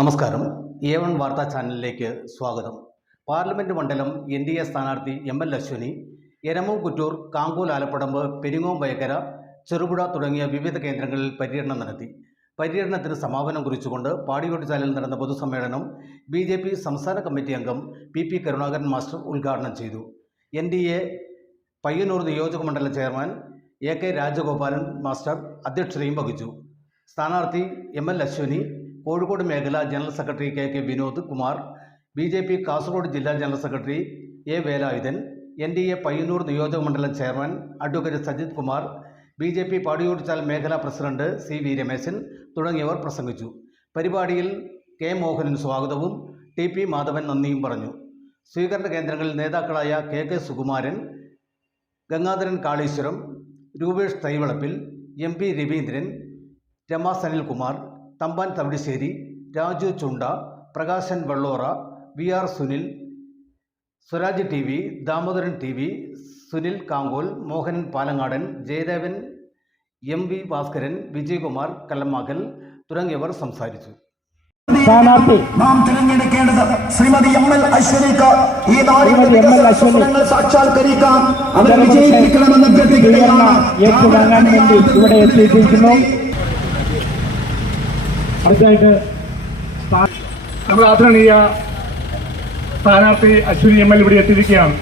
നമസ്കാരം. A1 വാർത്താ ചാനലിലേക്ക് സ്വാഗതം. പാർലമെന്റ് മണ്ഡലം NDA സ്ഥാനാർത്ഥി ML അശ്വിനി എരമം, കുറ്റൂർ, കാങ്കോൽ, ആലപ്പടമ്പ്, പെരിങ്ങോം, വയക്കര, ചെറുപുഴ തുടങ്ങിയ വിവിധ കേന്ദ്രങ്ങളിൽ പര്യടനം നടത്തി. പര്യടനത്തിന് സമാപനം കുറിച്ചുകൊണ്ട് പാടിയോട്ടുചാലിൽ നടന്ന പൊതുസമ്മേളനം BJP സംസ്ഥാന കമ്മിറ്റി അംഗം PP കരുണാകരൻ മാസ്റ്റർ ഉദ്ഘാടനം ചെയ്തു. NDA പയ്യന്നൂർ നിയോജക മണ്ഡലം ചെയർമാൻ AK രാജഗോപാലൻ മാസ്റ്റർ അധ്യക്ഷതയും വഹിച്ചു. സ്ഥാനാർത്ഥി ML അശ്വിനി, കോഴിക്കോട് മേഖല general secretary KK Vinod Kumar, BJP Kasaragod ജില്ലാ general secretary A Velayudhan, NDA Payyanur നിയോജക മണ്ഡലം chairman advocate Sajith Kumar, BJP Padiyottuchal മേഖലാ പ്രസിഡന്റ് CV രമേശൻ തുടങ്ങിയവർ പ്രസംഗിച്ചു. പരിപാടിയിൽ K മോഹനൻ സ്വാഗതവും TP മാധവൻ നന്ദിയും പറഞ്ഞു. സ്വീകരണ കേന്ദ്രങ്ങളിൽ നേതാക്കളായ KK സുകുമാരൻ, ഗംഗാധരൻ കാളീശ്വരം, രൂപേഷ് തൈവളപ്പിൽ, MP രവീന്ദ്രൻ, രമ സനിൽകുമാർ, തമ്പാൻ തവിടിശ്ശേരി, രാജു ചുണ്ട, Prakashan Vellora, VR Sunil, Swaraj TV, Damodaran TV, Sunil Kankol, Mohanan Palangadan, Jayadevan, MV Bhaskaran, Vijayakumar കല്ലമാക്കൽ തുടങ്ങിയവർ സംസാരിച്ചു. നാം തിരഞ്ഞെടുക്കേണ്ടത് ശ്രീമതി ML അശ്വിനിക്ക് ഈ നാടിന്റെ സ്വപ്നങ്ങൾ സാക്ഷാത്കരിക്കാൻ അവർ വിജയിപ്പിക്കണമെന്ന് അഭ്യർത്ഥിക്കുകയാണ്. ഏറ്റുവാങ്ങാൻ വേണ്ടി ഇവിടെ എത്തിയിരിക്കുന്നു. അടുത്തായിട്ട് നമ്മുടെ ആദരണീയ സ്ഥാനാർത്ഥി അശ്വിനി ML ഇവിടെ എത്തിയിരിക്കുകയാണ്.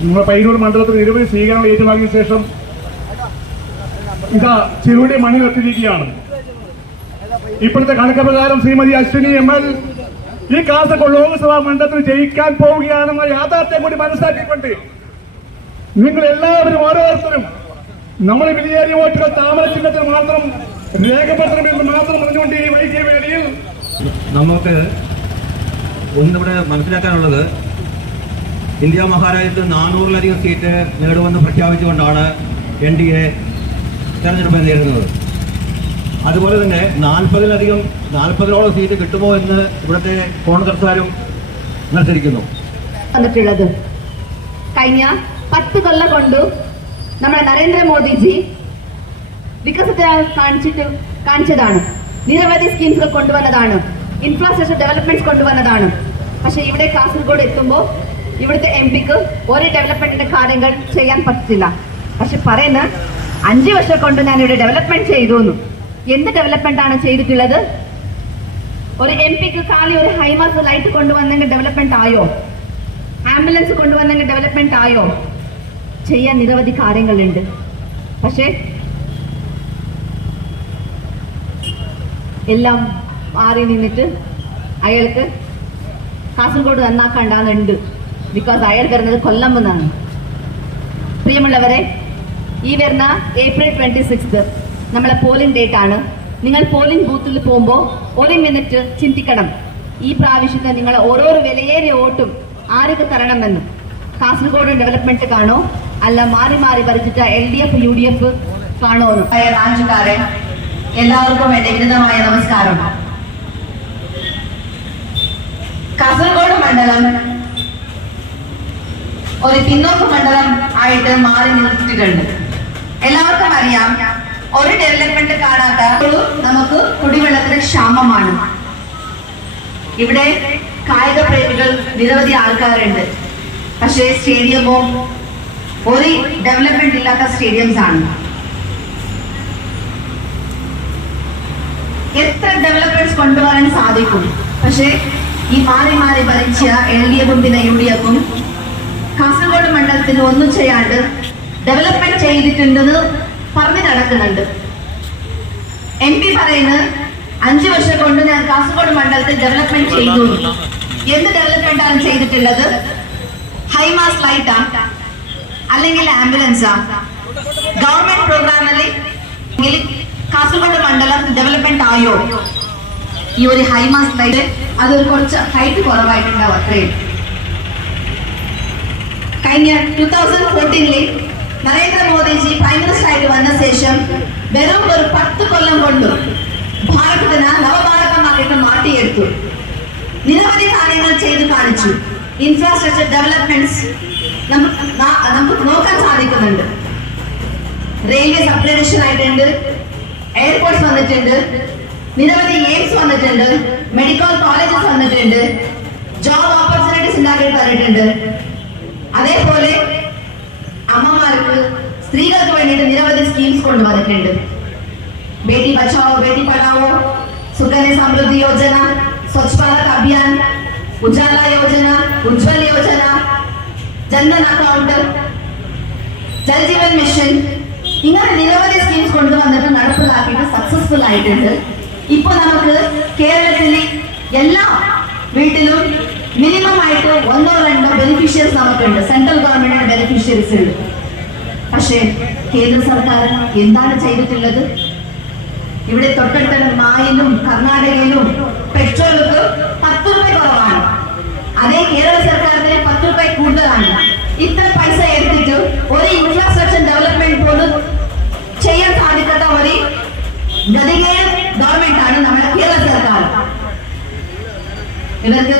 നമ്മുടെ പയ്യന്നൂർ മണ്ഡലത്തിൽ നിരവധി സ്വീകരണങ്ങൾ ഏറ്റുവാങ്ങിയ ശേഷം ഇതാ ചെറുപടി മണി എത്തിയിരിക്കുകയാണ്. ഇപ്പോഴത്തെ കണക്ക് പ്രകാരം ശ്രീമതി അശ്വിനി ML ഈ കാസർഗോഡ് ലോക്സഭാ മണ്ഡലത്തിൽ ജയിക്കാൻ പോവുകയാണെന്ന യാഥാർത്ഥ്യം കൂടി മനസ്സിലാക്കിക്കൊണ്ട് നിങ്ങൾ എല്ലാവരും ഓരോരുത്തരും നമ്മളെ വിലയേറിയ വോട്ടുകൾ താമര ചിഹ്നത്തിൽ മാത്രം രേഖപ്പെടുത്തണമെന്ന് മാത്രം പറഞ്ഞുകൊണ്ട് ഈ വൈകിയ വേളയിൽ നമുക്ക് ഒന്നിവിടെ മനസ്സിലാക്കാനുള്ളത്, ഇന്ത്യ മഹാരാജ്യത്ത് 400-ലധികം സീറ്റ് നേടുമെന്ന് പ്രഖ്യാപിച്ചുകൊണ്ടാണ് NDA തെരഞ്ഞെടുപ്പ് നേരിടുന്നത്. അതുപോലെ തന്നെ 40-ഓളം സീറ്റ് കിട്ടുമോ എന്ന് ഇവിടുത്തെ കോൺഗ്രസ്സുകാരും മത്സരിക്കുന്നു. വന്നിട്ടുള്ളത് കഴിഞ്ഞ 10 കൊല്ലം കൊണ്ട് നമ്മുടെ നരേന്ദ്രമോദിജി വികസനത്തെ കാണിച്ചതാണ്. നിരവധി സ്കീംസുകൾ കൊണ്ടുവന്നതാണ്, ഇൻഫ്രാസ്ട്രക്ചർ ഡെവലപ്മെന്റ്സ് കൊണ്ടുവന്നതാണ്. പക്ഷെ ഇവിടെ കാസർഗോഡ് എത്തുമ്പോൾ ഇവിടുത്തെ MPക്ക് ഒരു ഡെവലപ്മെന്റിന്റെ കാര്യങ്ങൾ ചെയ്യാൻ പറ്റില്ല. പക്ഷെ പറയുന്ന 5 വർഷം കൊണ്ട് ഞാൻ ഇവിടെ ഡെവലപ്മെന്റ് ചെയ്തു. എന്ത് ഡെവലപ്മെന്റ് ആണ് ചെയ്തിട്ടുള്ളത്? ഒരു MPക്ക് കാലി ഒരു ഹൈമാസ് ലൈറ്റ് കൊണ്ടുവന്നെങ്കിൽ ഡെവലപ്മെന്റ് ആയോ? ആംബുലൻസ് കൊണ്ടുവന്നെങ്കിൽ ഡെവലപ്മെന്റ് ആയോ? ചെയ്യാൻ നിരവധി കാര്യങ്ങളുണ്ട്. പക്ഷേ എല്ലാം മാറി നിന്നിട്ട് അയാൾക്ക് കാസർഗോഡ് നന്നാക്കാണ്ടാന്നുണ്ട്. ബിക്കോസ് അയാൾ വരുന്നത് കൊല്ലം എന്നാണ്. പ്രിയമുള്ളവരെ, ഈ വരുന്ന April 26 നമ്മളെ പോളിംഗ് ഡേറ്റ് ആണ്. നിങ്ങൾ പോളിംഗ് ബൂത്തിൽ പോകുമ്പോൾ 1 മിനിറ്റ് ചിന്തിക്കണം. ഈ പ്രാവശ്യത്തെ നിങ്ങൾ ഓരോരോ വിലയേറിയ വോട്ടും ആർക്ക് തരണമെന്നും. കാസർഗോഡ് ഡെവലപ്മെന്റ് കാണോ അല്ല മാറി മാറി ഭരിച്ചിട്ട് LDF UDF കാണോ? നാട്ടുകാരെ എല്ലാവർക്കും എന്റെ വിനീതമായ നമസ്കാരം. കാസർഗോഡ് മണ്ഡലം ഒരു പിന്നോക്ക മണ്ഡലം ആയിട്ട് മാറി നിർത്തിയിട്ടുണ്ട്. എല്ലാവർക്കും അറിയാം, ഒരു ഡെവലപ്മെന്റ് കാണാത്ത നമുക്ക് കുടിവെള്ളത്തിന് ക്ഷാമമാണ്. ഇവിടെ കായിക പ്രേമികൾ നിരവധി ആൾക്കാരുണ്ട്. പക്ഷേ സ്റ്റേഡിയമോ ഒരു ഡെവലപ്മെന്റ് ഇല്ലാത്ത സ്റ്റേഡിയംസ് ആണ്. എത്ര ഡെവലപ്മെന്റ്സ് കൊണ്ടുവരാൻ സാധിക്കും? പക്ഷേ ഈ മാറി മാറി ഭരിച്ച LDFും പിന്നെ UDFും കാസർഗോഡ് മണ്ഡലത്തിൽ ഒന്നും ചെയ്യാണ്ട് ഡെവലപ്മെന്റ് ചെയ്തിട്ടുണ്ടെന്ന് പറഞ്ഞു നടക്കുന്നുണ്ട്. MP പറയുന്നത് 5 വർഷം കൊണ്ട് ഞാൻ കാസർഗോഡ് മണ്ഡലത്തിൽ ഡെവലപ്മെന്റ് ചെയ്തു. എന്ത് ഡെവലപ്മെന്റ് ആണ് ചെയ്തിട്ടുള്ളത്? ഹൈമാസ് ലൈറ്റാ അല്ലെങ്കിൽ ആംബുലൻസാ? ഗവൺമെന്റ് പ്രോഗ്രാമിൽ കാസർഗോഡ് മണ്ഡലം ഡെവലപ്മെന്റ് ആയോ? ഈ ഒരു ഹൈമാസ് ലൈറ്റ് അത് കുറച്ച് ഹൈറ്റ് കുറവായിട്ടുണ്ടാവും, അത്രയും. കഴിഞ്ഞ 2014 നരേന്ദ്രമോദിജി പ്രൈം മിനിസ്റ്റർ ആയിട്ട് വന്ന ശേഷം വെറും ഒരു 10 കൊല്ലം കൊണ്ട് ഭാരതത്തിന് നവഭാരതമായിട്ട് മാറ്റിയെടുത്തു. നിരവധി കാര്യങ്ങൾ ചെയ്തു കാണിച്ചു. ഇൻഫ്രാസ്ട്രക്ചർ ഡെവലപ്മെന്റ്സ് നമുക്ക് നോക്കാൻ സാധിക്കുന്നുണ്ട്. റെയിൽവേ അപ്ഗ്രേഡേഷൻ ആയിട്ടുണ്ട്, എയർപോർട്ട്സ് വന്നിട്ടുണ്ട്, നിരവധി എയിംസ് വന്നിട്ടുണ്ട്. കൊണ്ടുവന്നിട്ടുണ്ട്. ബേട്ടി ബച്ചാവോ ബേട്ടി പഠാവോ, സുകന്യ സമൃദ്ധി യോജന, സ്വച്ഛ് ഭാരത് അഭിയാൻ, ഉജാല യോജന, ഉജ്വൽ യോജന, ജൻധൻ അക്കൗണ്ട്, ജൽജീവൻ മിഷൻ, ഇങ്ങനെ നിരവധി സ്കീംസ് കൊണ്ടുവന്നിട്ട് നടപ്പിലാക്കിയിട്ട് സക്സസ്ഫുൾ ആയിട്ടുണ്ട്. ഇപ്പൊ നമുക്ക് കേരളത്തിലെ എല്ലാ വീട്ടിലും മിനിമം ആയിട്ട് 1-2 ബെനിഫിഷ്യറീസ് നമുക്കുണ്ട്. സെൻട്രൽ ഗവൺമെന്റിന്റെ ബെനിഫിഷ്യറീസ് ഉണ്ട്. പക്ഷേ കേന്ദ്ര സർക്കാർ എന്താണ് ചെയ്തിട്ടുള്ളത്? ഇവിടെ തൊട്ടടുത്ത മായിലും കർണാടകയിലും പെട്രോൾക്ക് 10 രൂപ കുറവാണ്. അതേ കേരള സർക്കാരിന് 10 രൂപ കൂടുതലാണ്. ഇത്ര പൈസ എടുത്തിട്ട് ഒരു ഇൻഫ്രാസ്ട്രക്ചർ ഡെവലപ്മെന്റ് പോലും ചെയ്യാൻ സാധിക്കാത്ത ഒരു ഗതികേട് ഗവൺമെന്റ് ആണ് നമ്മുടെ കേരള സർക്കാർ. ഇവർക്ക്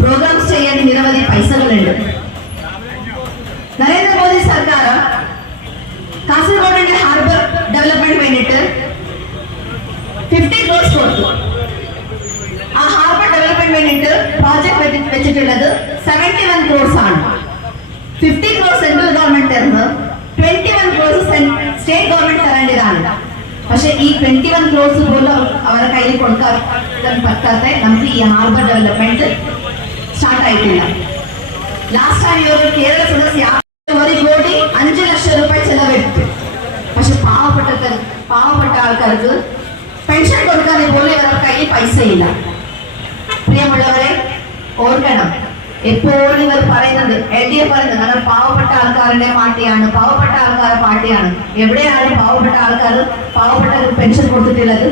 പ്രോഗ്രാംസ് ചെയ്യാൻ നിരവധി പൈസകളുണ്ട്. നരേന്ദ്രമോദി സർക്കാർ കാസർഗോഡിന്റെ ഹാർബർ ഡെവലപ്മെന്റ് വേണ്ടിയിട്ട് 50 crores കൊടുത്തു. ആ ഹാർബർ ഡെവലപ്മെന്റ് വേണ്ടിയിട്ട് പ്രോജക്ട് വെച്ചിട്ടുള്ളത് 71 crores ആണ്. 50 crores സെൻട്രൽ ഗവൺമെന്റ് തരുന്നത്, 21 crores സ്റ്റേറ്റ് ഗവൺമെന്റ് തരേണ്ടതാണ്. പക്ഷെ ഈ 21 crores പോലും അവരുടെ കയ്യിൽ കൊടുക്കാൻ പറ്റാത്ത നമുക്ക് ഈ ഹാർബർ ഡെവലപ്മെന്റ് സ്റ്റാർട്ട് ആയിട്ടില്ല. ലാസ്റ്റ് ടൈം ഒരു കേരള സദസ്യ 1,05 ലക്ഷം രൂപ ചെലവെടുത്തു. പക്ഷെ പാവപ്പെട്ട ആൾക്കാർക്ക് പെൻഷൻ കൊടുക്കാൻ പോലും ഇവരുടെ കയ്യിൽ പൈസയില്ല. പ്രിയമുള്ളവരെ ഓർക്കണം, എപ്പോഴും ഇവർ പറയുന്നത്, LDF പറയുന്നത് കാരണം പാവപ്പെട്ട ആൾക്കാരുടെ പാർട്ടിയാണ്, പാവപ്പെട്ട ആൾക്കാരുടെ പാർട്ടിയാണ്. എവിടെയാണ് പാവപ്പെട്ട ആൾക്കാർ പാവപ്പെട്ടവർക്ക് പെൻഷൻ കൊടുത്തിട്ടുള്ളത്?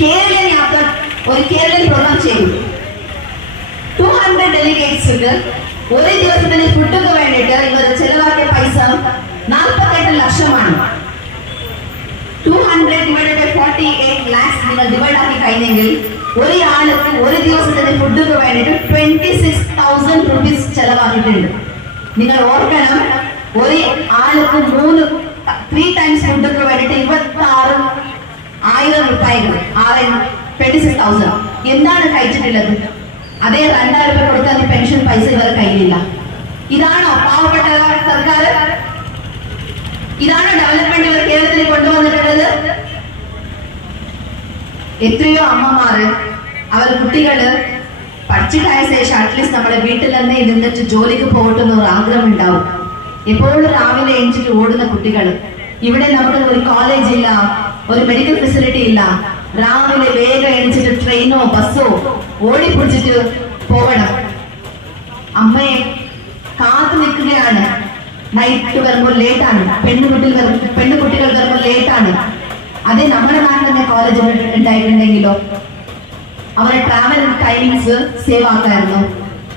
കേരളൻ യാത്ര ഒരു കേരളൻ പ്രോഗ്രാം ചെയ്തു. 200 ഡെലിഗേറ്റ്സിന് ഒരു ദിവസത്തിന് ഫുഡൊക്കെ വേണ്ടിയിട്ട് ഇവർ ചെലവാക്കിയ പൈസ 48 ലക്ഷമാണ്. 200 divided by 48 lakhs നിങ്ങൾ ഡിവൈഡ് ആക്കി കഴിഞ്ഞെങ്കിൽ ഒരു ആൾക്ക് ഒരു ദിവസത്തിന് ഫുഡൊക്കെ വേണ്ടിയിട്ട് 26,000 rupees ചെലവാക്കിയിട്ടുണ്ട്. നിങ്ങൾ ഓർക്കണം, ഒരു ആൾക്ക് 3 times ഫുഡൊക്കെ വേണ്ടിയിട്ട് 26,000 രൂപകൾ, 26,000 എന്താണ് കഴിച്ചിട്ടുള്ളത്? അതേ 2,000 രൂപ കൊടുത്താൽ പെൻഷൻ പൈസ ഇവരുടെ കയ്യിലില്ല. ഇതാണോ പാവപ്പെട്ട സർക്കാർ? ഇതാണ് ഡെവലപ്മെന്റ് ഇവർ കേരളത്തിൽ കൊണ്ടുവന്നിട്ടുള്ളത്? എത്രയോ അമ്മമാര് അവർ കുട്ടികള് പഠിച്ചിട്ടായ ശേഷം അറ്റ്ലീസ്റ്റ് നമ്മുടെ വീട്ടിൽ തന്നെ ഇരുന്നിട്ട് ജോലിക്ക് പോകട്ടെ എന്നൊരു ആഗ്രഹം ഉണ്ടാവും. എപ്പോഴും രാവിലെ എഞ്ചിട്ട് ഓടുന്ന കുട്ടികൾ. ഇവിടെ നമുക്ക് ഒരു കോളേജ് ഇല്ല, ഒരു മെഡിക്കൽ ഫെസിലിറ്റി ഇല്ല. രാവിലെ വേഗം എണിച്ചിട്ട് ട്രെയിനോ ബസ്സോ ഓടിപ്പിടിച്ചിട്ട് പോകണം. അമ്മയെ കാത്തു നിൽക്കുകയാണ്. നൈറ്റ് വരുമ്പോൾ ലേറ്റാണ്, പെണ്ണുകുട്ടികൾ വരുമ്പോൾ ലേറ്റാണ്. അതേ നമ്മുടെ നാട്ടിൽ തന്നെ കോളേജ് ഉണ്ടായിട്ടുണ്ടെങ്കിലോ അവരുടെ ട്രാവൽ ടൈമിങ്സ് സേവ് ആക്കായിരുന്നു.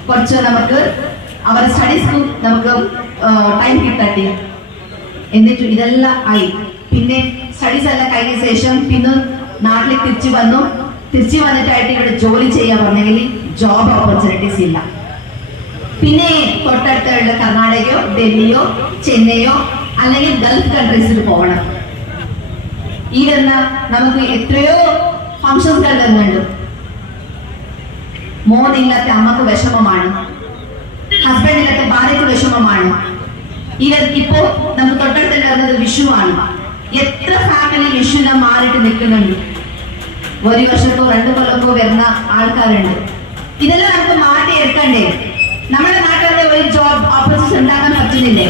കുറച്ച് നമുക്ക് അവരുടെ സ്റ്റഡീസ് നമുക്ക് ടൈം കിട്ടട്ടെ. എന്നിട്ട് ഇതെല്ലാം ആയി. പിന്നെ സ്റ്റഡീസ് എല്ലാം കഴിഞ്ഞ ശേഷം പിന്നെ നാട്ടിലേക്ക് തിരിച്ചു വന്നിട്ടായിട്ട് ഇവിടെ ജോലി ചെയ്യാൻ പറഞ്ഞെങ്കിൽ ജോബ് ഓപ്പർച്യൂണിറ്റീസ് ഇല്ല. പിന്നെ തൊട്ടടുത്തുള്ള കർണാടകയോ ഡൽഹിയോ ചെന്നൈയോ അല്ലെങ്കിൽ ഗൾഫ് കൺട്രീസിൽ പോകണം. ഈ വരുന്ന നമുക്ക് എത്രയോ ഫംഗ്ഷൻസ് വരുന്നുണ്ട്. മോനില്ലാത്ത അമ്മക്ക് വിഷമമാണ്, ഹസ്ബൻഡില്ലാത്ത ഭാര്യക്ക് വിഷമമാണ്. ഇപ്പോ നമുക്ക് തൊട്ടടുത്തുള്ള വരുന്നത് വിഷുവാണ്. എത്ര ഫാമിലി വിഷുവിനെ മാറിയിട്ട് നിൽക്കുന്നുണ്ട്. ഒരു വർഷത്തോ 2 കൊല്ലത്തോ വരുന്ന ആൾക്കാരുണ്ട്. ഇതെല്ലാം നമുക്ക് മാറ്റിയെടുക്കണ്ടേ? നമ്മുടെ നാട്ടിലെ ഒരു ജോബ് ഓപ്പർച്യൂണിറ്റി ഉണ്ടാക്കാൻ പറ്റുന്നില്ലേ?